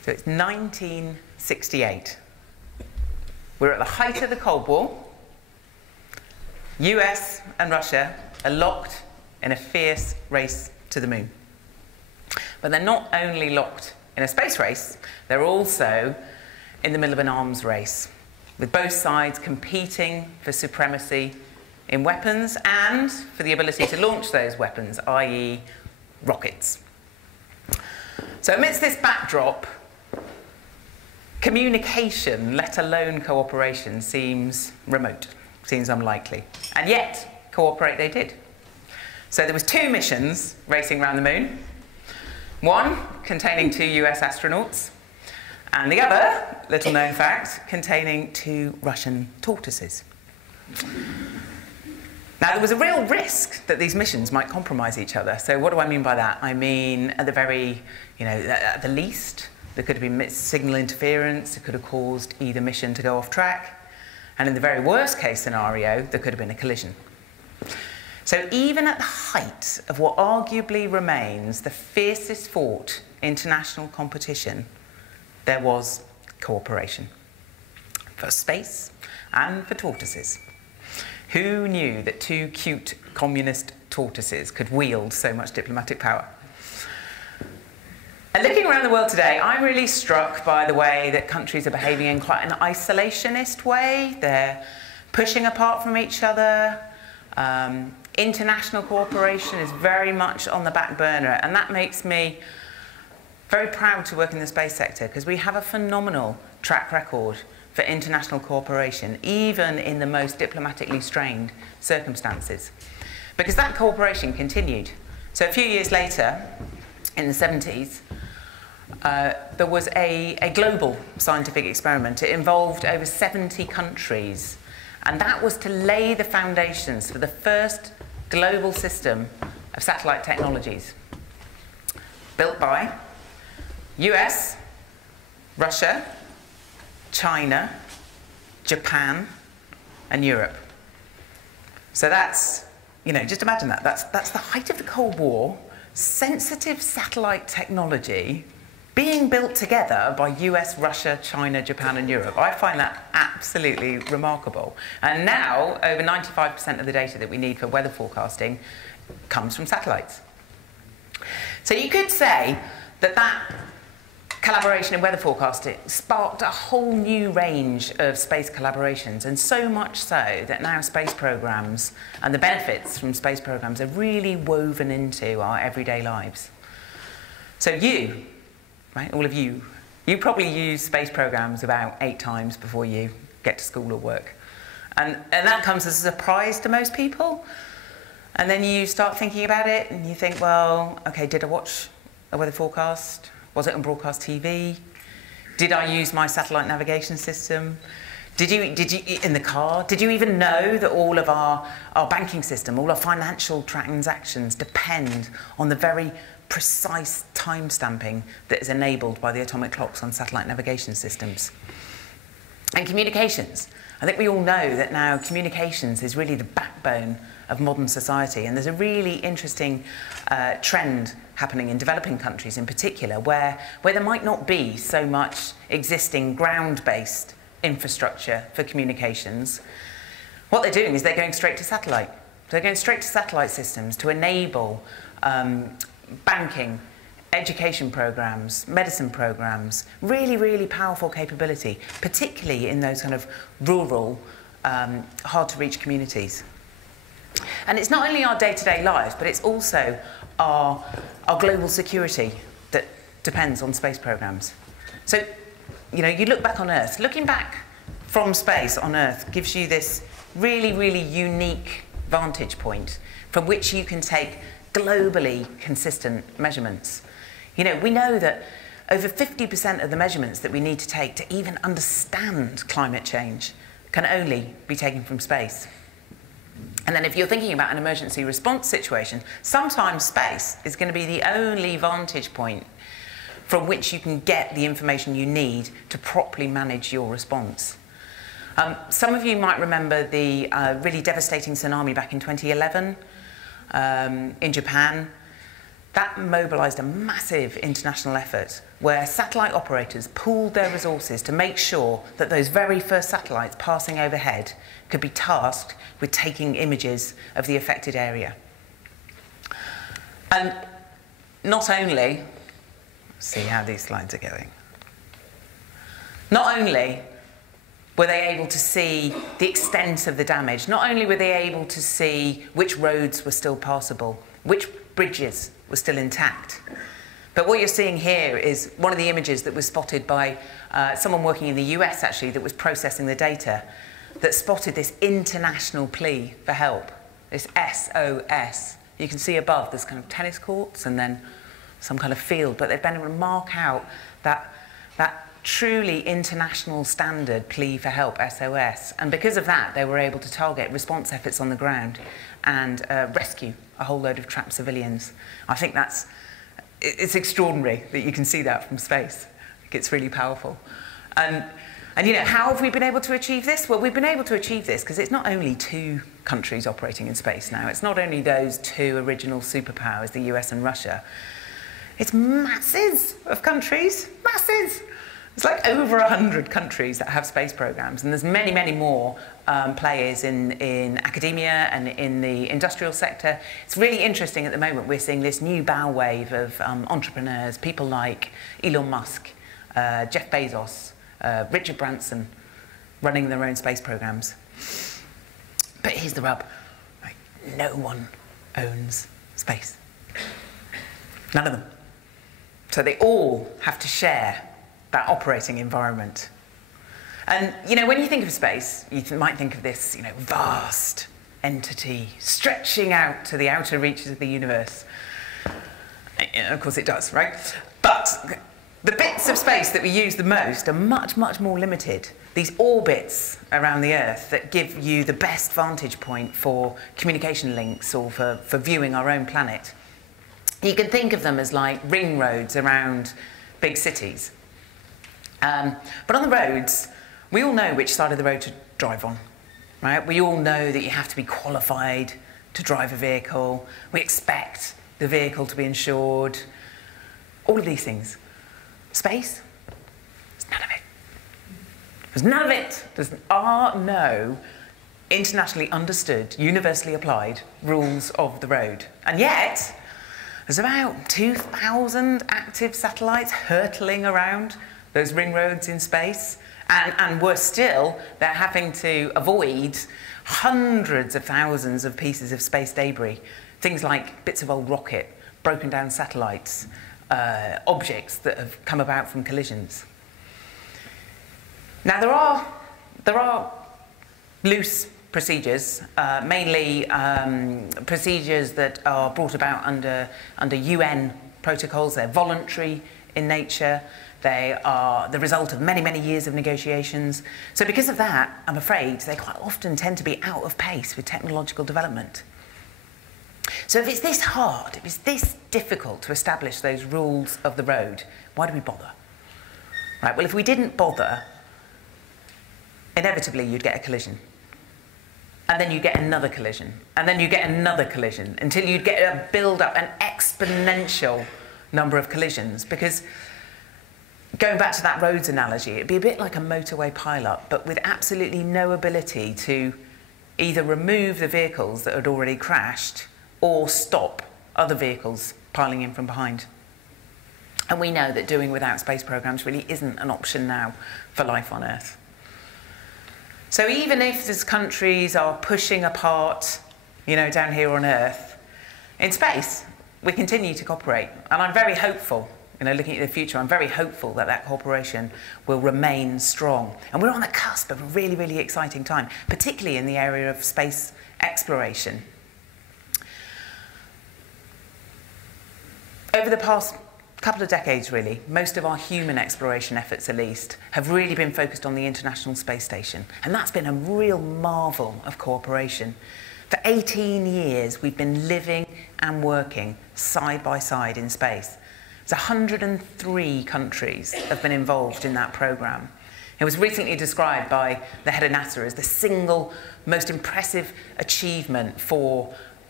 So it's 1968. We're at the height of the Cold War. US and Russia are locked in a fierce race to the moon. But they're not only locked in a space race, they're also in the middle of an arms race, with both sides competing for supremacy in weapons and for the ability to launch those weapons, i.e. rockets. So amidst this backdrop, communication, let alone cooperation, seems remote, seems unlikely. And yet, cooperate they did. So there was 2 missions racing around the moon. One containing 2 US astronauts, and the other, little known fact, containing 2 Russian tortoises. Now, there was a real risk that these missions might compromise each other. So what do I mean by that? I mean, at the very, at the least, there could have been signal interference. It could have caused either mission to go off track. And in the very worst case scenario, there could have been a collision. So even at the height of what arguably remains the fiercest fought international competition, there was cooperation for space and for tortoises. Who knew that 2 cute communist tortoises could wield so much diplomatic power? And looking around the world today, I'm really struck by the way that countries are behaving in quite an isolationist way. They're pushing apart from each other. International cooperation is very much on the back burner, and that makes me very proud to work in the space sector, because we have a phenomenal track record for international cooperation, even in the most diplomatically strained circumstances. Because that cooperation continued. So a few years later, in the 70s, there was a global scientific experiment. It involved over 70 countries. And that was to lay the foundations for the first global system of satellite technologies, built by US, Russia, China, Japan, and Europe. So that's, just imagine that. That's the height of the Cold War, sensitive satellite technology being built together by US, Russia, China, Japan, and Europe. I find that absolutely remarkable. And now, over 95% of the data that we need for weather forecasting comes from satellites. So you could say that collaboration in weather forecasting sparked a whole new range of space collaborations, and so much so that now space programs and the benefits from space programs are really woven into our everyday lives. So you, right, all of you probably use space programs about 8 times before you get to school or work. And that comes as a surprise to most people. And then you start thinking about it and you think, well, okay, did I watch a weather forecast? Was it on broadcast TV? Did I use my satellite navigation system? Did you in the car? Did you even know that all of our banking system, all our financial transactions depend on the very precise time stamping that is enabled by the atomic clocks on satellite navigation systems? And communications. I think we all know that now communications is really the backbone of modern society, and there's a really interesting trend happening in developing countries in particular, where there might not be so much existing ground-based infrastructure for communications. What they're doing is they're going straight to satellite. They're going straight to satellite systems to enable banking, education programs, medicine programs, really, really powerful capability, particularly in those kind of rural, hard-to-reach communities. And it's not only our day-to-day lives, but it's also our global security that depends on space programs. So, you look back on Earth. Looking back from space on Earth gives you this really, really unique vantage point from which you can take globally consistent measurements. We know that over 50% of the measurements that we need to take to even understand climate change can only be taken from space. And then if you're thinking about an emergency response situation, sometimes space is going to be the only vantage point from which you can get the information you need to properly manage your response. Some of you might remember the really devastating tsunami back in 2011 in Japan. that mobilised a massive international effort where satellite operators pooled their resources to make sure that those very first satellites passing overhead could be tasked with taking images of the affected area. And not only, let's see how these slides are going. Not only were they able to see the extent of the damage, not only were they able to see which roads were still passable, which bridges were still intact, but what you're seeing here is one of the images that was spotted by someone working in the US, actually, that was processing the data, that spotted this international plea for help, this SOS. You can see above there's kind of tennis courts and then some kind of field, but they've been able to mark out that truly international standard plea for help, SOS. And because of that, they were able to target response efforts on the ground and rescue a whole load of trapped civilians. I think it's extraordinary that you can see that from space. I think it's really powerful. And you know, how have we been able to achieve this? Well, we've been able to achieve this because it's not only 2 countries operating in space now. It's not only those 2 original superpowers, the US and Russia. It's masses of countries, masses. It's like over 100 countries that have space programs, and there's many, many more players in academia and in the industrial sector. It's really interesting at the moment. We're seeing this new bow wave of entrepreneurs, people like Elon Musk, Jeff Bezos, Richard Branson, running their own space programs. But here's the rub, right? No one owns space. None of them. So they all have to share that operating environment. And, you know, when you think of space, you might think of this, you know, vast entity stretching out to the outer reaches of the universe. And of course it does, right? But the bits of space that we use the most are much, much more limited. These orbits around the Earth that give you the best vantage point for communication links or for viewing our own planet. You can think of them as like ring roads around big cities. But on the roads, we all know which side of the road to drive on, right? We all know that you have to be qualified to drive a vehicle. We expect the vehicle to be insured. All of these things. Space? There's none of it. There's none of it. There are no internationally understood, universally applied rules of the road. And yet, there's about 2,000 active satellites hurtling around those ring roads in space. And worse still, they're having to avoid hundreds of thousands of pieces of space debris. Things like bits of old rocket, broken down satellites, objects that have come about from collisions. Now there are loose procedures, mainly procedures that are brought about under UN protocols. They're voluntary in nature. They are the result of many, many years of negotiations. So because of that, I'm afraid, they quite often tend to be out of pace with technological development. So if it's this hard, if it's this difficult to establish those rules of the road, why do we bother? Right, well, if we didn't bother, inevitably you'd get a collision. And then you get another collision. And then you get another collision, until you'd get a build-up, an exponential number of collisions. Because going back to that roads analogy, it'd be a bit like a motorway pile-up, but with absolutely no ability to either remove the vehicles that had already crashed or stop other vehicles piling in from behind. And we know that doing without space programs really isn't an option now for life on Earth. So even if these countries are pushing apart, you know, down here on Earth, in space, we continue to cooperate. And I'm very hopeful, you know, looking at the future, I'm very hopeful that that cooperation will remain strong. And we're on the cusp of a really, really exciting time, particularly in the area of space exploration. Over the past couple of decades, really, most of our human exploration efforts, at least, have really been focused on the International Space Station. And that's been a real marvel of cooperation. For 18 years, we've been living and working side by side in space. It's 103 countries have been involved in that program. It was recently described by the head of NASA as the single most impressive achievement for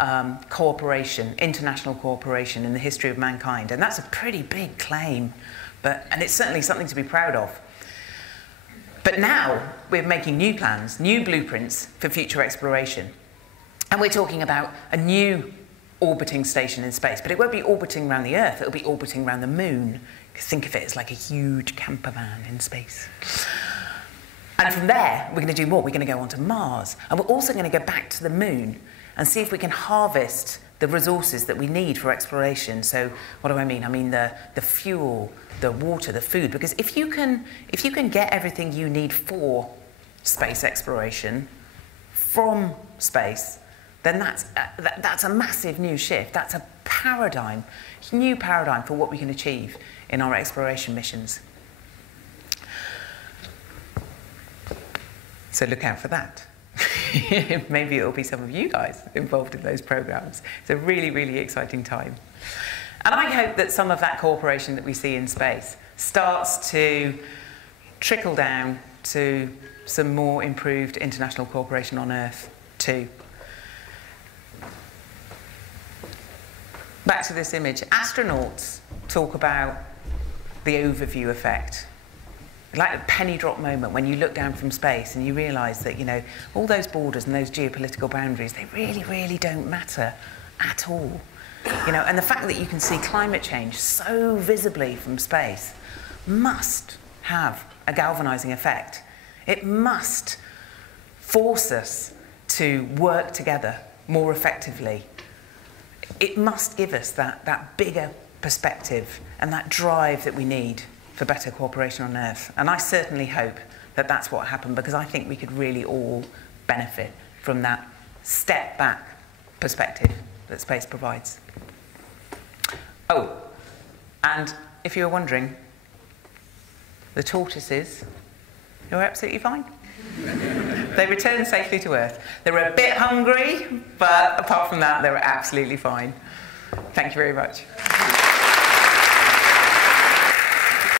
cooperation, international cooperation in the history of mankind. And that's a pretty big claim, and it's certainly something to be proud of. But now we're making new plans, new blueprints for future exploration. And we're talking about a new orbiting station in space, but it won't be orbiting around the Earth, it'll be orbiting around the Moon. Think of it as like a huge camper van in space. And from there, we're going to do more. We're going to go on to Mars. And we're also going to go back to the Moon and see if we can harvest the resources that we need for exploration. So what do I mean? I mean the fuel, the water, the food. Because if you can get everything you need for space exploration from space, then that's a massive new shift. That's a paradigm, new paradigm for what we can achieve in our exploration missions. So look out for that. Maybe it'll be some of you guys involved in those programs. It's a really, really exciting time. And I hope that some of that cooperation that we see in space starts to trickle down to some more improved international cooperation on Earth too. Back to this image. Astronauts talk about the overview effect. Like a penny drop moment when you look down from space and you realise that, you know, all those borders and those geopolitical boundaries, they really, really don't matter at all. You know, and the fact that you can see climate change so visibly from space must have a galvanising effect. It must force us to work together more effectively. It must give us that bigger perspective and that drive that we need for better cooperation on Earth. And I certainly hope that that's what happened, because I think we could really all benefit from that step back perspective that space provides. Oh, and if you were wondering, the tortoises, they were absolutely fine. They returned safely to Earth. They were a bit hungry, but apart from that, they were absolutely fine. Thank you very much.